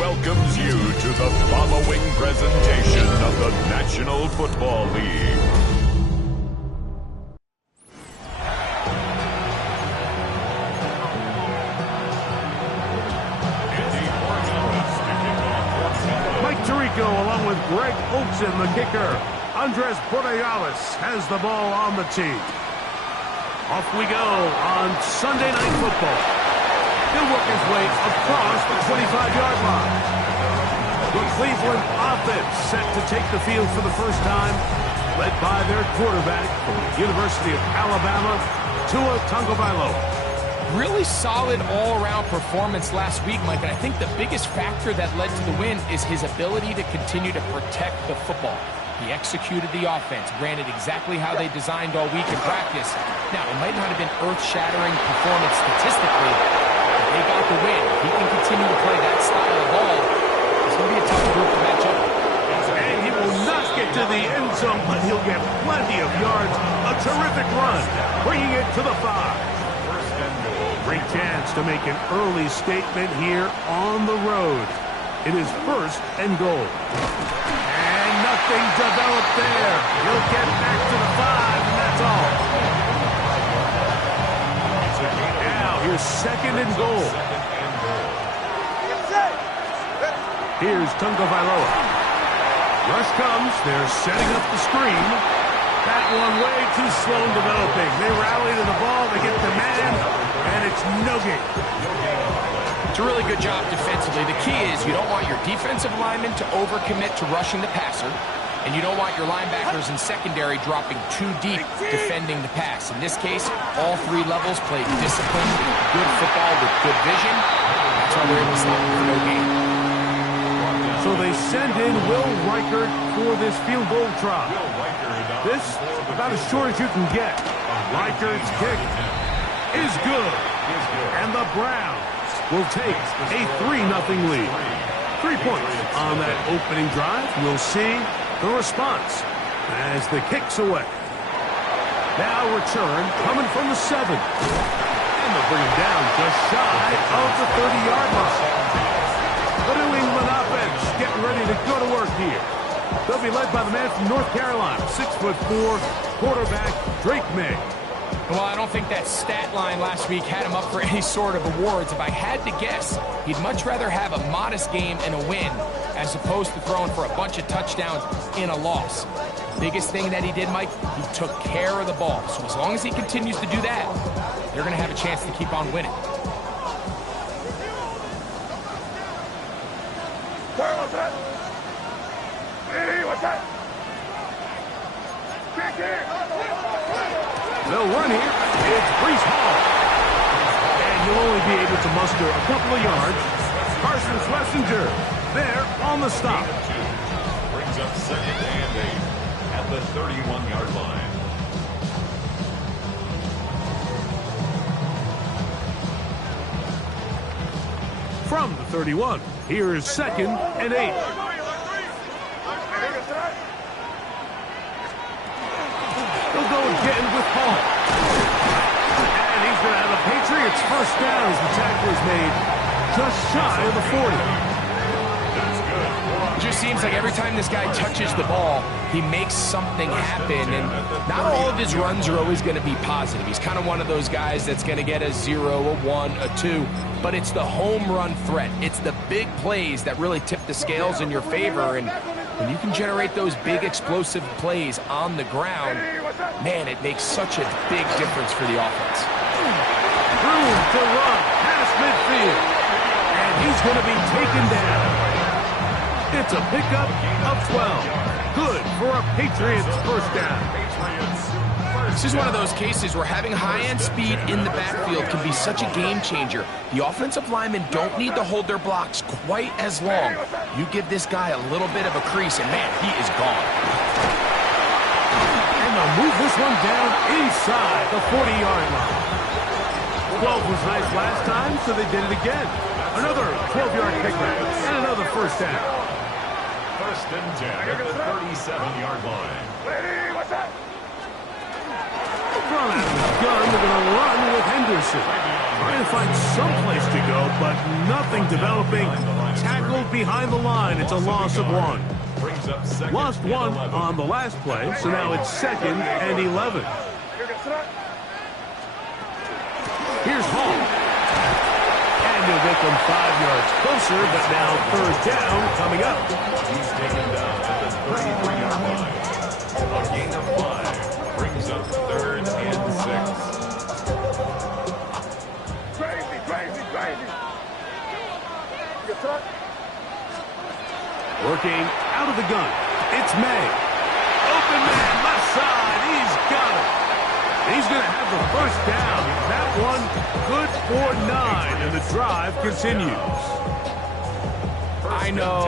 welcomes you to the following presentation of the National Football League. Mike Tirico along with Greg Olsen, the kicker. Andres Bordayalis has the ball on the tee. Off we go on Sunday Night Football. He'll work his way across the 25-yard line. The Cleveland offense set to take the field for the first time, led by their quarterback from the University of Alabama, Tua Tagovailoa. Really solid all-around performance last week, Mike, and I think the biggest factor that led to the win is his ability to continue to protect the football. He executed the offense, ran it exactly how they designed all week in practice. Now, it might not have been earth-shattering performance statistically, but they got the win. If he can continue to play that style of ball, it's going to be a tough group to match up. And he will not get to the end zone, but he'll get plenty of yards. A terrific run, bringing it to the 5. Great chance to make an early statement here on the road. It is 1st and goal. And nothing developed there. He'll get back to the 5, and that's all. Now here's 2nd and goal. Here's Tagovailoa. Rush comes. They're setting up the screen. That one way too slow in developing. They rally to the ball. They get the man. And it's no gain. It's a really good job defensively. The key is you don't want your defensive linemen to overcommit to rushing the passer, and you don't want your linebackers and secondary dropping too deep defending the pass. In this case, all 3 levels played disciplined, good football with good vision. That's why they're able to stop for no gain. So they send in Will Reichert for this field goal try. This about as short as you can get. Reichert's kick is good. And the Browns will take a 3-0 lead. 3 points on that opening drive. We'll see the response as the kick's away. Now return coming from the 7. And they'll bring him down just shy of the 30-yard line. The New England offense getting ready to go to work here. They'll be led by the man from North Carolina, 6'4", quarterback Drake May. Well, I don't think that stat line last week had him up for any sort of awards. If I had to guess, he'd much rather have a modest game and a win as opposed to throwing for a bunch of touchdowns in a loss. Biggest thing that he did, Mike, he took care of the ball. So as long as he continues to do that, they're going to have a chance to keep on winning. They'll run here. It's Breece Hall. And he'll only be able to muster a couple of yards. Carson Schlesinger there on the stop. Brings up 2nd and 8 at the 31-yard line. From the 31, here is 2nd and 8. He'll go again with Hall. And he's going to have a Patriots first down as the tackle is made just shy of the 40. It just seems like every time this guy touches the ball, he makes something happen. And not all of his runs are always going to be positive. He's kind of one of those guys that's going to get a 0, a 1, a 2. But it's the home run threat. It's the big plays that really tip the scales in your favor. And when you can generate those big explosive plays on the ground, man, it makes such a big difference for the offense. Room to run past midfield. And he's going to be taken down. It's a pickup of 12. Good for a Patriots first down. This is one of those cases where having high-end speed in the backfield can be such a game changer. The offensive linemen don't need to hold their blocks quite as long. You give this guy a little bit of a crease, and man, he is gone. And they'll move this one down inside the 40-yard line. 12 was nice last time, so they did it again. Another 12-yard pickup and another first down. 1st and 10 at the 37-yard line. From out of the gun, they're going to run with Henderson. Trying to find some place to go, but nothing developing. Tackled behind the line. It's a loss of 1. Lost 1 on the last play, so now it's 2nd and 11. Here's Hall. And he'll get them 5 yards closer, but now 3rd down coming up. He's taken down at the 33-yard line. A gain of 5 brings up 3rd and 6. Working out of the gun. It's May. Open man, left side. He's got it. He's going to have the 1st down. That one good for 9, and the drive continues. I know,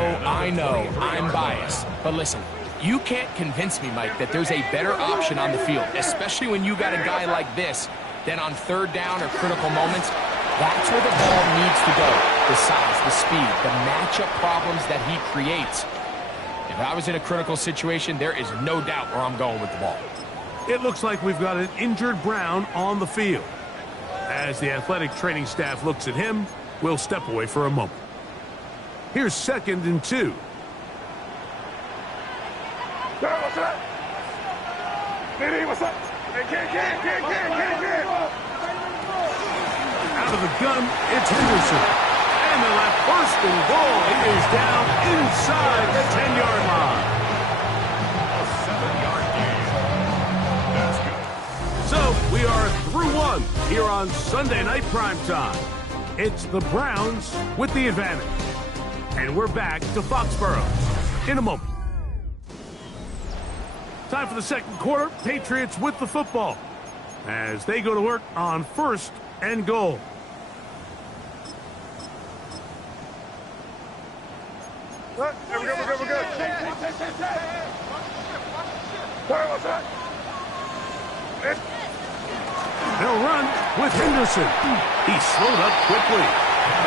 I'm biased. But listen, you can't convince me, Mike, that there's a better option on the field, especially when you got a guy like this, than on 3rd down or critical moments. That's where the ball needs to go. The size, the speed, the matchup problems that he creates. If I was in a critical situation, there is no doubt where I'm going with the ball. It looks like we've got an injured Brown on the field. As the athletic training staff looks at him, we'll step away for a moment. Here's 2nd and 2. Out of the gun, it's Henderson. And they'll have 1st and goal. He is down inside the 10-yard line. A 7-yard gain. That's good. So we are through 1 here on Sunday Night Primetime. It's the Browns with the advantage. And we're back to Foxborough in a moment. Time for the 2nd quarter. Patriots with the football as they go to work on 1st and goal. We're good. They'll run with Henderson. He slowed up quickly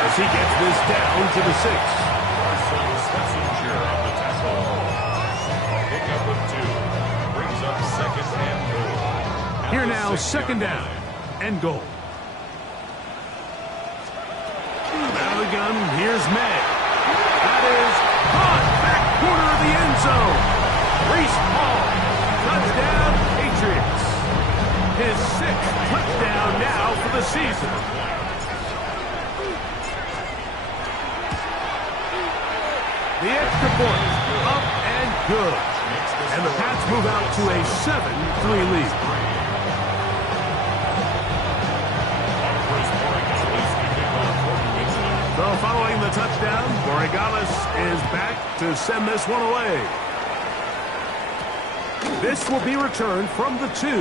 as he gets this down to the 6. Parsons Messenger on the tackle. A pickup of 2 brings up 2nd and goal. Here now, 2nd down and goal. Out of the gun, here's May. That is caught back corner of the end zone. Reese Hall, touchdown Patriots. His 6th touchdown now for the season. The extra point, up and good. And the Pats move out to a 7-3 lead. So following the touchdown, Borregales is back to send this one away. This will be returned from the 2. A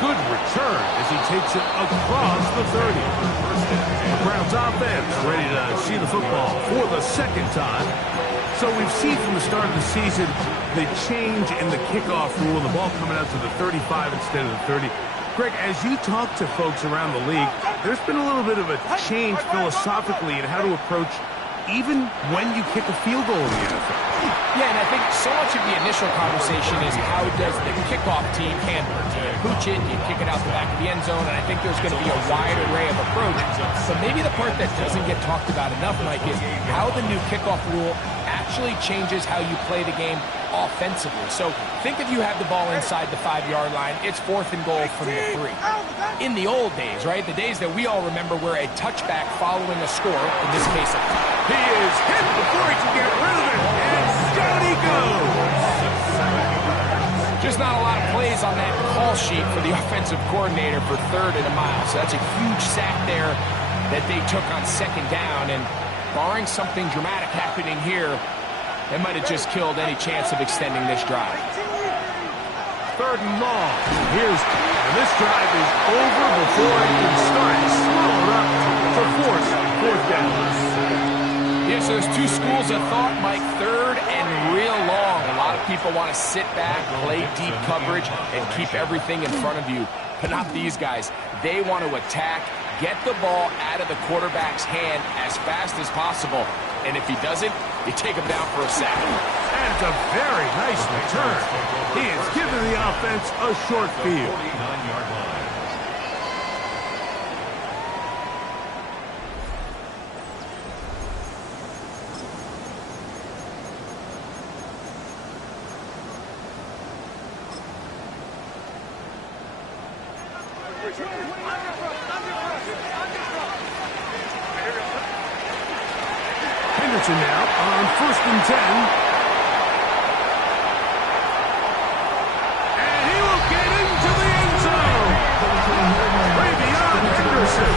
good return as he takes it across the 30. The Browns offense ready to see the football for the 2nd time. So we've seen from the start of the season the change in the kickoff rule, the ball coming out to the 35 instead of the 30. Greg, as you talk to folks around the league, there's been a little bit of a change philosophically in how to approach even when you kick a field goal in the NFL. Yeah, and I think so much of the initial conversation is how does the kickoff team handle it? Do you pooch it? Do you kick it out the back of the end zone? And I think there's going to be a wide array of approach. But maybe the part that doesn't get talked about enough, Mike, is how the new kickoff rule actually changes how you play the game offensively. So think if you have the ball inside the 5-yard line, it's 4th and goal from the 3. In the old days, right, the days that we all remember where a touchback following a score, in this case, he is hit before he can get rid of it, and down he goes. Just not a lot of plays on that call sheet for the offensive coordinator for 3rd and a mile. So that's a huge sack there that they took on 2nd down, and barring something dramatic happening here, they might have just killed any chance of extending this drive. 3rd and long. And this drive is over before it can start. Swallowed up to force 4th down. Yeah, so there's 2 schools of thought, Mike. 3rd and real long. A lot of people want to sit back, play deep coverage, and keep everything in front of you. But not these guys. They want to attack, get the ball out of the quarterback's hand as fast as possible. And if he doesn't, you take him down for a sack. And it's a very nice return. He has given the offense a short field. 49-yard line. Henderson now on 1st and 10. And he will get into the end zone. Way beyond Henderson.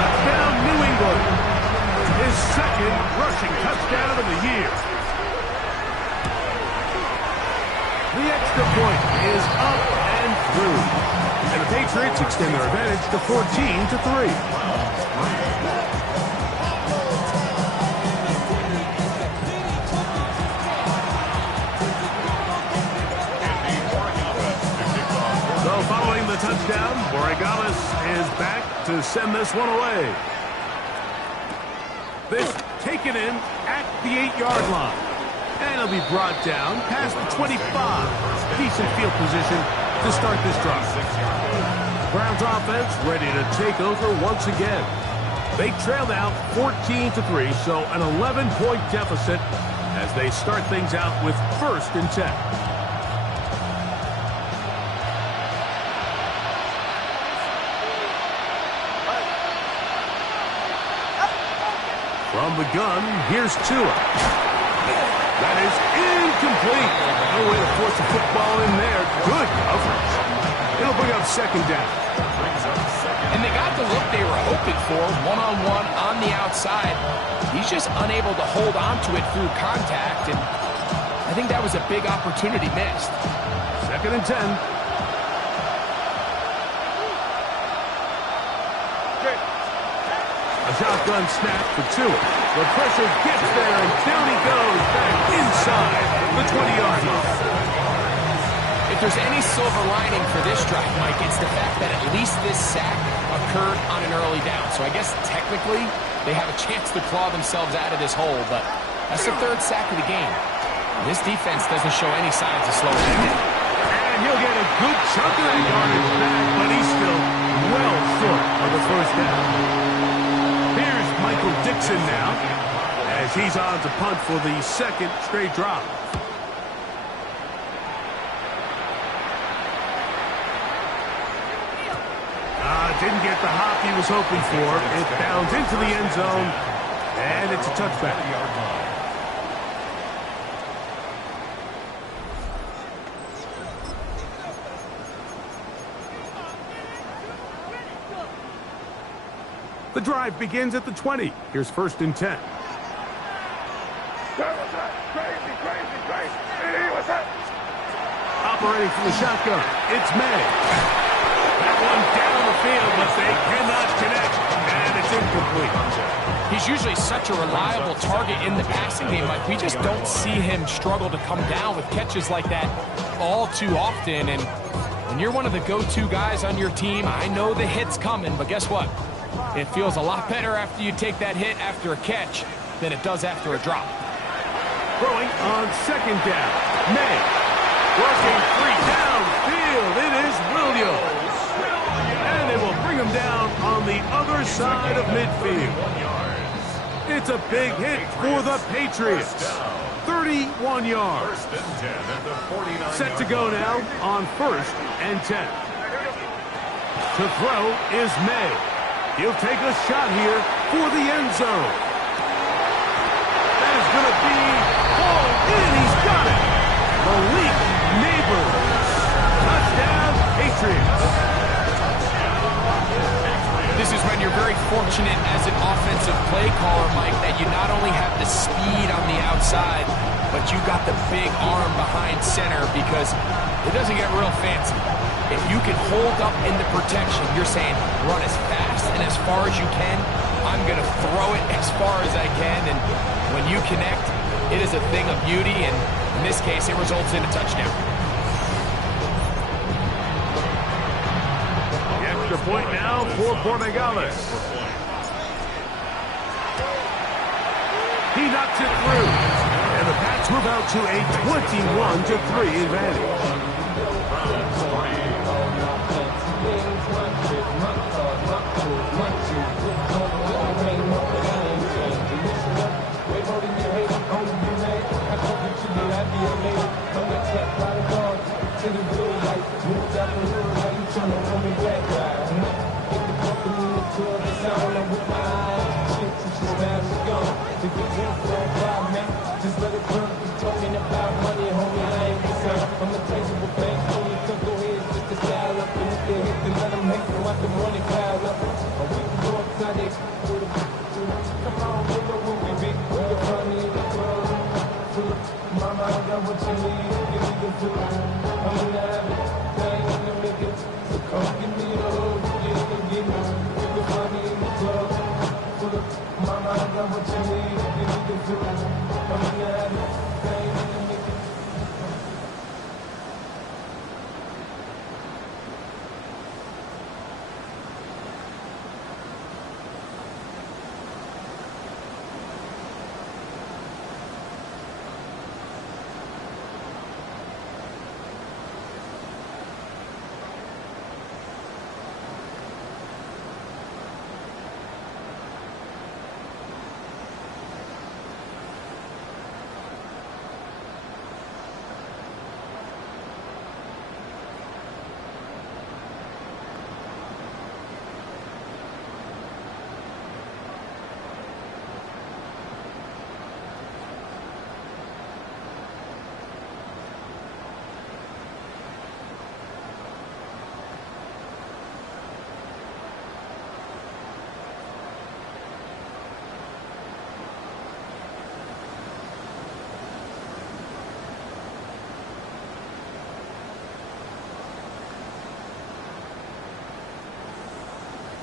Touchdown, New England. His second rushing touchdown of the year. The extra point is up and through. And the Patriots extend their advantage to 14-3. Following the touchdown, Borregales is back to send this one away. This taken in at the 8-yard line. And it'll be brought down past the 25. Decent field position to start this drive. Browns offense ready to take over once again. They trail now 14-3, so an 11-point deficit as they start things out with 1st and 10. From the gun, here's Tua. That is incomplete. No way to force a football in there. Good coverage. It'll bring up 2nd down. And they got the look they were hoping for, one-on-one on the outside. He's just unable to hold on to it through contact, and I think that was a big opportunity missed. 2nd and 10. A shotgun snap for Tua. The pressure gets there, and down he goes back inside the 20-yard line. If there's any silver lining for this drive, Mike, it's the fact that at least this sack occurred on an early down. So I guess technically they have a chance to claw themselves out of this hole, but that's the 3rd sack of the game. This defense doesn't show any signs of slowing down. And he'll get a good chunk of that yardage back, but he's still well short of the 1st down. Here's Michael Dixon now, as he's on to punt for the 2nd straight drop. Didn't get the hop he was hoping for. It bounds into the end zone, and it's a touchback. The drive begins at the 20. Here's 1st and 10. Operating from the shotgun, it's May. That one down the field, but they cannot connect, and it's incomplete. He's usually such a reliable target in the passing game. Like, we just don't see him struggle to come down with catches like that all too often. And when you're one of the go-to guys on your team, I know the hit's coming, but guess what? It feels a lot better after you take that hit after a catch than it does after a drop. Throwing on 2nd down. May working free downfield. It is Williams. And they will bring him down on the other side of midfield. It's a big hit for the Patriots. 31 yards. Set to go now on 1st and 10. To throw is May. He'll take a shot here for the end zone. That is going to be hauled in. He's got it. Malik Neighbors. Touchdown, Patriots. This is when you're very fortunate as an offensive play caller, Mike, that you not only have the speed on the outside, but you got the big arm behind center, because it doesn't get real fancy. If you can hold up in the protection, you're saying run as fast and as far as you can. I'm going to throw it as far as I can, and when you connect, it is a thing of beauty, and in this case, it results in a touchdown. The extra point now for Borregales. He knocks it through. And the Pats move out to a 21-3 advantage.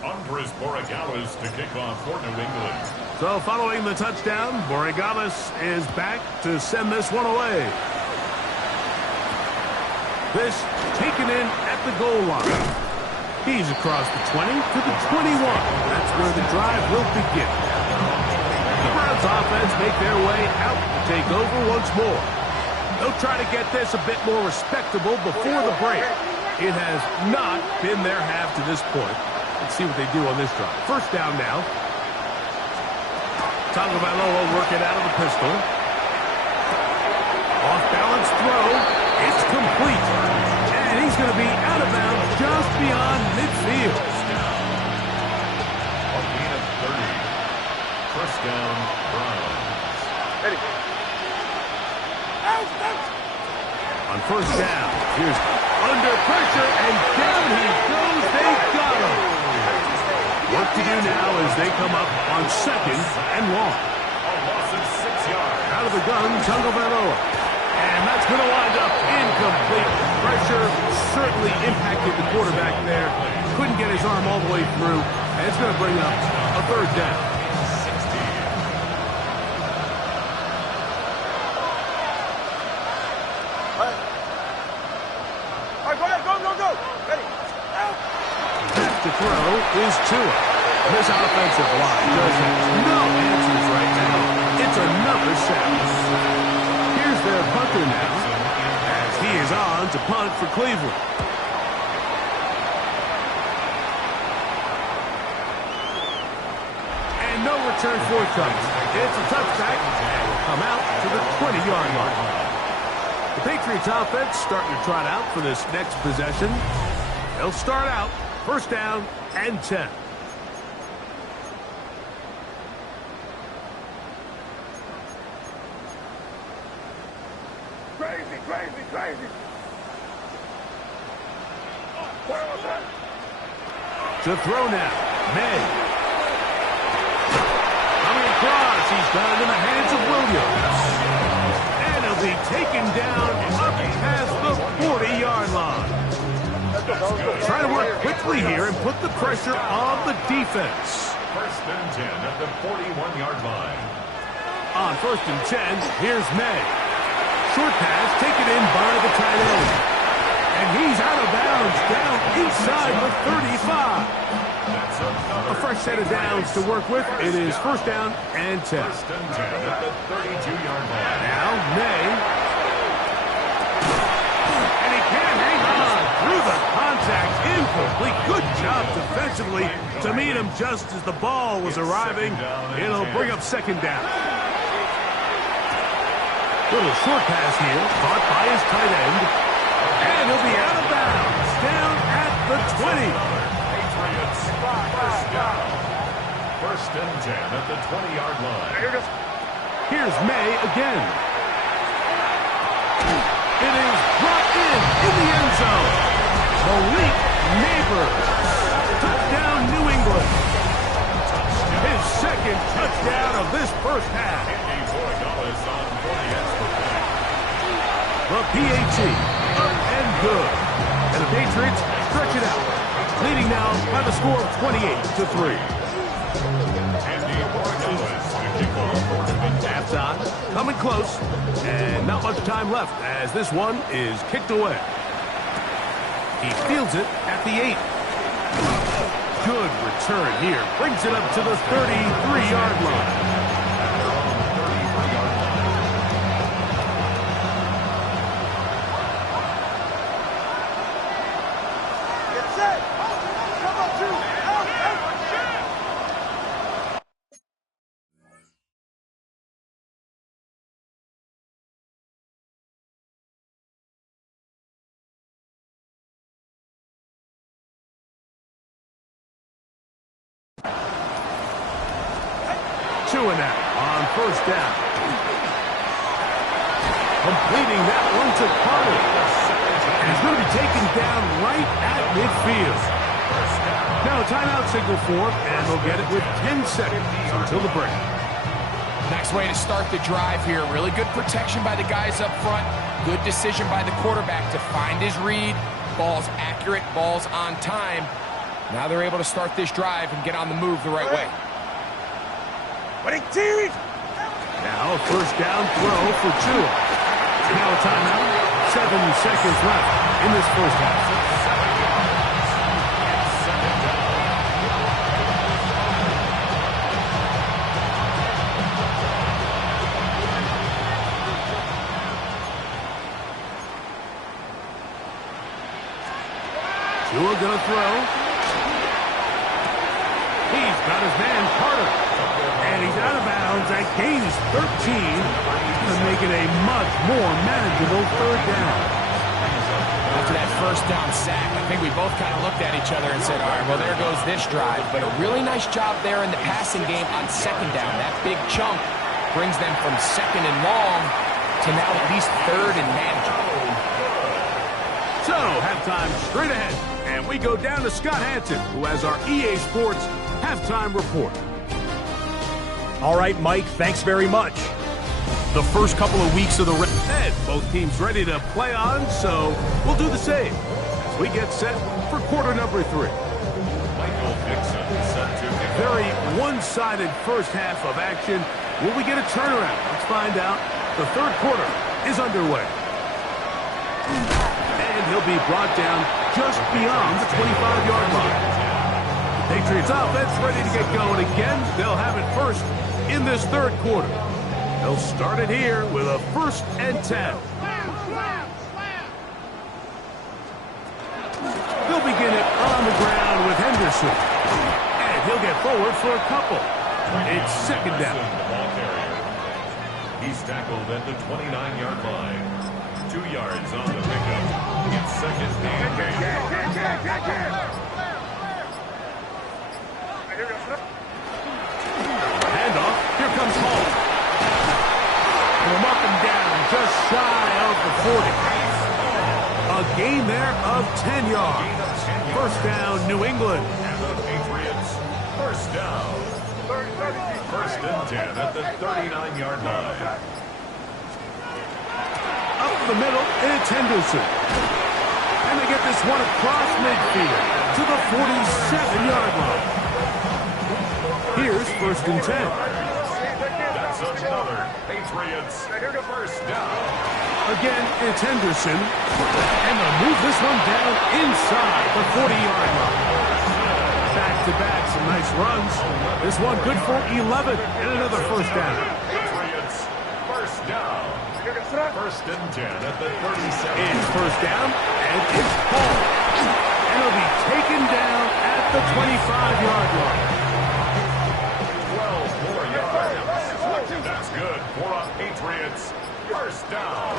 Andres Borregales to kick off for New England. So following the touchdown, Borregales is back to send this one away. This taken in at the goal line. He's across the 20 to the 21. That's where the drive will begin. The Browns offense make their way out to take over once more. They'll try to get this a bit more respectable before the break. It has not been their half to this point. Let's see what they do on this drive. First down now. Tagovailoa working out of the pistol. Off-balance throw. It's complete. And he's going to be out of bounds just beyond midfield. A gain of 30. First down, Browns. Ready. On first down, here's under pressure, and down he goes. They got him. Work to do now as they come up on second and long. A loss of 6 yards. Out of the gun, Tagovailoa. And that's going to wind up incomplete. Pressure certainly impacted the quarterback there. Couldn't get his arm all the way through. And it's going to bring up a third down. To throw is Tua. This offensive line does have no answers right now. It's another sack. Here's their punter now, as he is on to punt for Cleveland. And no return forthcoming. It's a touchback, and will come out to the 20-yard line. The Patriots offense starting to trot out for this next possession. They'll start out first down and 10. Crazy. To throw now, May. Coming across, he's got it in the hands of Williams. And he'll be taken down up past the 40-yard line. Trying to work quickly here and put the pressure on the defense. First and 10 at the 41-yard line. On first and 10, here's May. Short pass taken in by the tight end. And he's out of bounds down inside the 35. A fresh set of downs to work with. It is first down and 10. First and 10 at the 32-yard line. Now, May. And he can't hang on through the contact. Incomplete. Good job defensively to meet him just as the ball was arriving. It'll bring up second down. Little short pass here, caught by his tight end. And he'll be out of bounds, down at the 20. Patriots, first down. First and 10 at the 20-yard line. Here's May again. It is brought in the end zone. Malik Neighbors. Touchdown, New England. His second touchdown of this first half. The PAT, up and good. And the Patriots stretch it out, leading now by the score of 28-3. Halftime, coming close, and not much time left as this one is kicked away. He fields it at the 8. Good return here, brings it up to the 33-yard line. Two and out on first down. Completing that one to Carter. And he's going to be taken down right at midfield. Now a timeout signal for him, and they'll get it with 10 seconds until the break. Next way to start the drive here. Really good protection by the guys up front. Good decision by the quarterback to find his read. Ball's accurate, ball's on time. Now they're able to start this drive and get on the move the right way. Now a first down throw for Tua. Now a timeout. 7 seconds left in this first half. Tua gonna throw. He's got his man Carter. And he's out of bounds. That gain is 13. To make it a much more manageable third down. After that first down sack, I think we both kind of looked at each other and said, all right, well, there goes this drive. But a really nice job there in the passing game on second down. That big chunk brings them from second and long to now at least third and manageable. So, halftime straight ahead. And we go down to Scott Hanson, who has our EA Sports halftime report. All right, Mike, thanks very much. The first couple of weeks of the both teams ready to play on, so we'll do the same as we get set for quarter number 3. Very one-sided first half of action. Will we get a turnaround? Let's find out. The third quarter is underway. And he'll be brought down just beyond the 25-yard line. The Patriots offense ready to get going again. They'll have it first in this third quarter. They'll start it here with a first and 10. They'll begin it on the ground with Henderson. And he'll get forward for a couple. It's second down. He's tackled at the 29-yard line. 2 yards on the pickup. It's second and 8. Handoff. Here comes Hall. From up and down, just shy of the 40. A gain there of 10 yards. First down, New England. And the Patriots, first down. First and 10 at the 39-yard line. Up the middle, it's Henderson. And they get this one across midfield to the 47-yard line. Here's first and 10. That's It's another Patriots first down. Again, it's Henderson. And they'll move this one down inside the 40-yard line. Back-to-back, some nice runs. This one good for 11 and another first down. Patriots first down. First and 10 at the 37. It's first down, and it's Paul. And he'll be taken down at the 25-yard line. 12 more yards. That's good for a Patriots first down.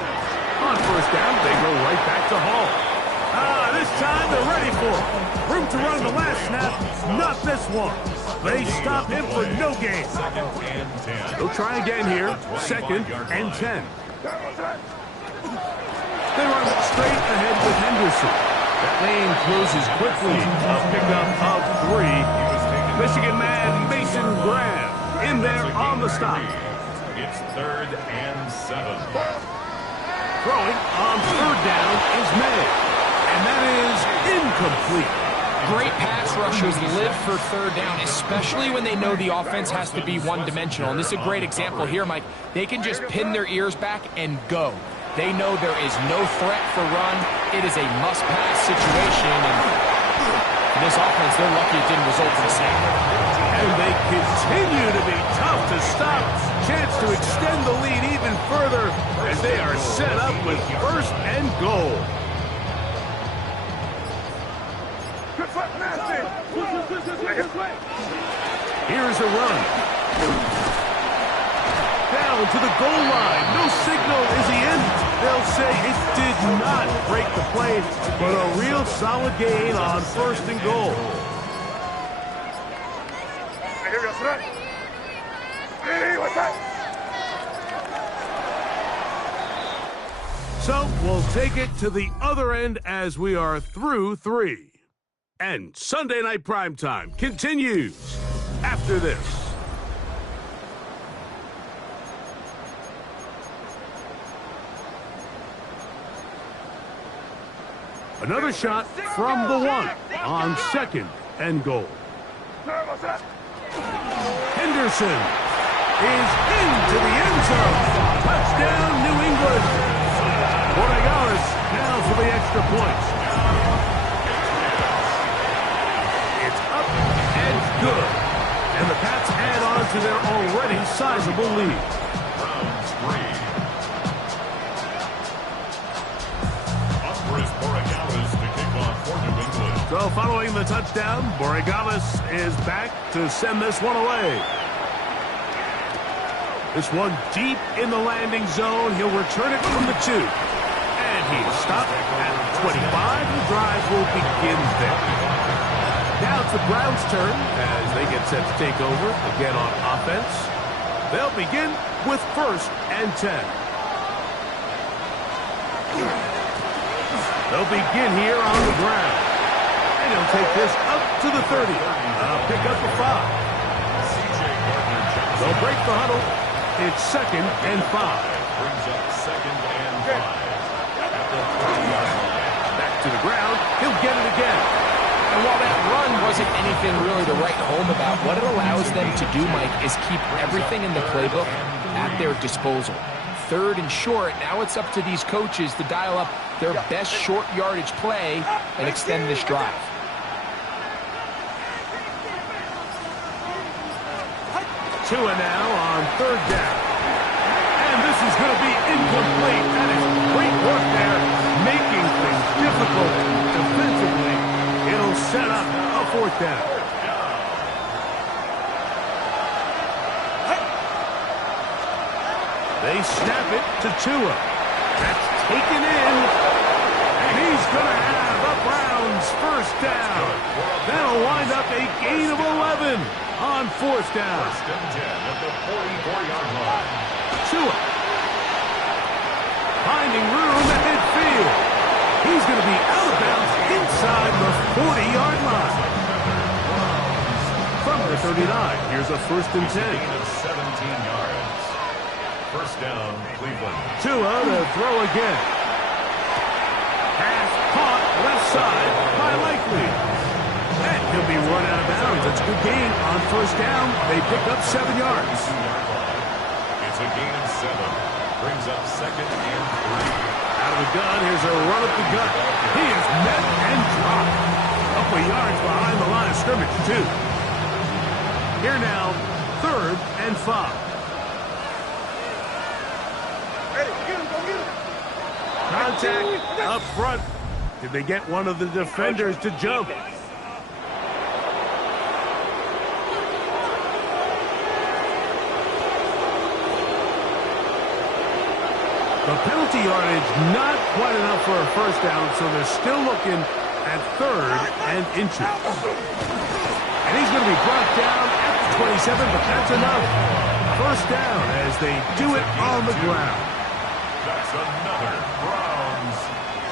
On first down, they go right back to Hall. This time they're ready for it. Room to run the last snap, not this one. They stop him for no gain. Second and 10. They'll try again here. Second and 10. They run straight ahead with Henderson. That lane closes quickly. A pickup of 3. Michigan man Mason Graham in there on the stop. It's third and 7. Throwing on third down is May. And that is incomplete. Great pass rushers live for third down, especially when they know the offense has to be one-dimensional. And this is a great example here, Mike. They can just pin their ears back and go. They know there is no threat for run. It is a must-pass situation. And for this offense, they're lucky it didn't result in a sack. And they continue to be tough to stop. Chance to extend the lead even further as they are set up with first and goal. Here's a run. Down to the goal line. No signal. Is he in? They'll say it did not break the play, but a real solid gain on first and goal. So we'll take it to the other end as we are through 3. And Sunday Night Primetime continues after this. Another shot from the 1 on second and goal. Henderson is into the end zone. Touchdown, New England. Borregales now for the extra points. It's up and good. And the Pats add on to their already sizable lead. Browns 3. Up for his Borregales to kick off for New England. So following the touchdown, Borregales is back to send this one away. This one deep in the landing zone. He'll return it from the 2. And he's stopped at the 25. The drive will begin there. Now it's the Browns' turn as they get set to take over again on offense. They'll begin with first and 10. They'll begin here on the ground. And he'll take this up to the 30. Pick up a 5. They'll break the huddle. It's second and 5. Brings up second and 5. At the 30-yard line. Back to the ground. He'll get it again. And while that run wasn't anything really to write home about, what it allows them to do, Mike, is keep everything in the playbook at their disposal. Third and short, now it's up to these coaches to dial up their best short yardage play and extend this drive. Tua now on third down. And this is going to be incomplete. That is great work there, making things difficult defensively. It'll set up a fourth down. They snap it to Tua. That's taken in. And he's going to have a Browns first down. That'll wind up a gain of 11 on fourth down. First and 10 at the 44-yard line. Tua finding room at midfield. He's going to be out of bounds inside the 40-yard line. From the 39, here's a first and 10. Gain of 17 yards. First down, Cleveland. Tua to throw again. Pass caught left side by Likely. And he'll be run out of bounds. That's a good gain on first down. They pick up 7 yards. a gain of 7. Brings up second and 3. Out of the gun, here's a run up the gut. He is met and dropped. Couple of yards behind the line of scrimmage, too. Here now, 3rd and 5. Ready, get him, go get him. Contact up front. Did they get one of the defenders to jump? The penalty yardage not quite enough for a first down, so they're still looking at 3rd and inches. And he's going to be brought down at the 27, but that's enough. First down as they do it on the ground. That's another Browns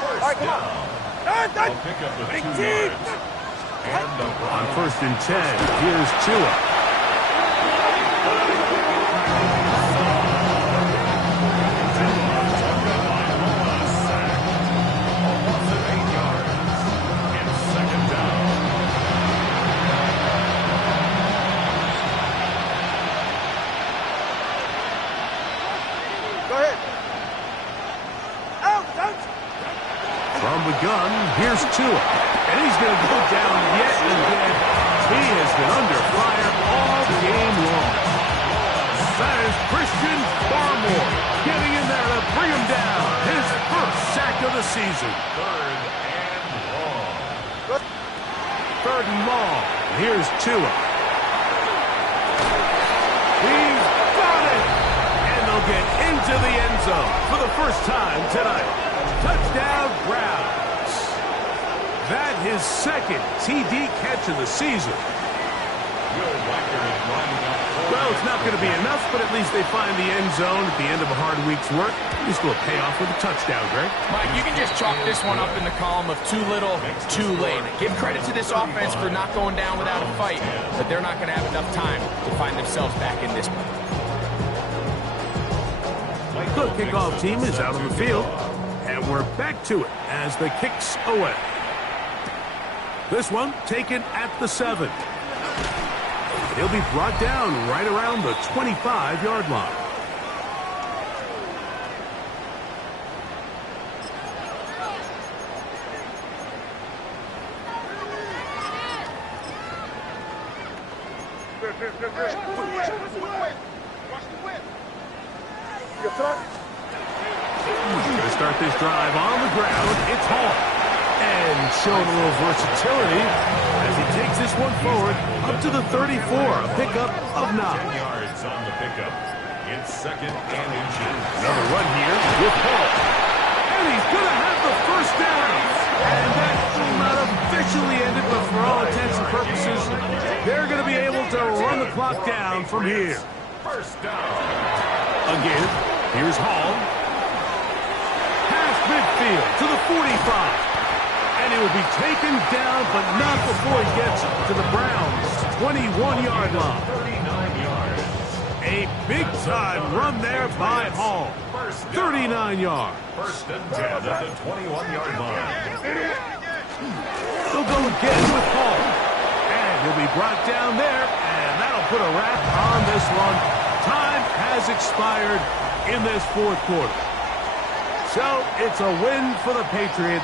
first All right, come on. down. They'll pick up the 2 yards. And the On Browns 1st and 10, here's Tua. From the gun, here's Tua. And he's going to go down yet again. He has been under fire all game long. That is Christian Barmore getting in there to bring him down. His first sack of the season. 3rd and long. 3rd and long. Here's Tua. He's got it. And they'll get into the end zone for the first time tonight. Touchdown, Browns. That his 2nd TD catch of the season. Well, it's not going to be enough, but at least they find the end zone at the end of a hard week's work. At least we'll pay off with a touchdown, Greg. Mike, you can just chalk this one up in the column of too little, too late. Give credit to this offense for not going down without a fight, but they're not going to have enough time to find themselves back in this. The kickoff team is out on the field. And we're back to it as the kicks away. This one taken at the 7. He'll be brought down right around the 25-yard line. Going to start this drive on the ground. It's Hall. And showing a little versatility as he takes this one forward up to the 34. A pickup of 9. 10 yards on the pickup. It's 2nd and inches. Another run here with Hall. And he's going to have the first down. And that will not officially end it, but for all intents and purposes, they're going to be able to run the clock down from here. First down. Again, here's Hall. Past midfield to the 45. And he will be taken down, but not before he gets to the Browns' 21-yard line. 39 yards. A big-time run there by Hall. 39 yards. First and 10 at the 21-yard line. They'll go again with Hall. And he'll be brought down there, and that'll put a wrap on this one. Time has expired in this 4th quarter. So it's a win for the Patriots.